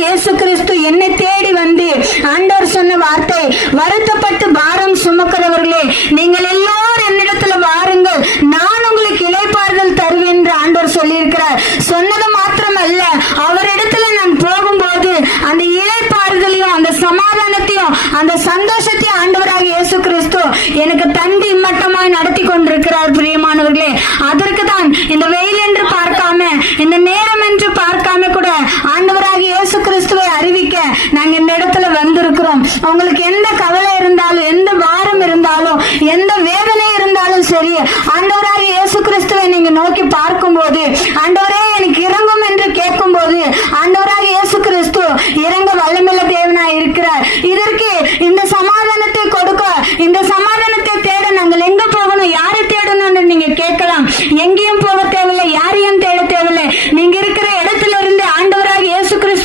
இயேசு கிறிஸ்து என்னை தேடி வந்து ஆண்டவர் சொன்ன வார்த்தை, வருத்தப்பட்டு பாரம் சுமக்கிறவர்களே நீங்கள் எல்லாரும் என்னிடத்துல வாருங்கள், நான் உங்களுக்கு இளைப்பாறுதல் தருவேன் என்று ஆண்டவர் சொல்லியிருக்கிறார். சொன்னது மாத்திரமல்ல, அவரிடத்துல நான் போகும்போது அந்த இளைப்பாறுதலையும் அந்த சமாதானத்தையும் அந்த சந்தோஷத்தையும் ஆண்டவராக இயேசு கிறிஸ்து எனக்கு தந்து இம்மட்டமாய் நடத்தி கொண்டிருக்கிறார். பிரியமானவர்களே, அதற்கு தான் இந்த வெயில் என்று பார்க்காம, இந்த நேரம் என்று பார்க்காம கூட ஆண்டவராக இயேசு கிறிஸ்துவை அறிவிக்க நாங்க இந்த இடத்துல வந்திருக்கிறோம். உங்களுக்கு எந்த கவலை இருந்தாலும், எந்த பாரம் இருந்தாலும், எந்த வேதனை இருந்தாலும் சரி, ஆண்டவராக இயேசு கிறிஸ்துவை நீங்க நோக்கி பார்க்கும் போது, ஆண்டவரே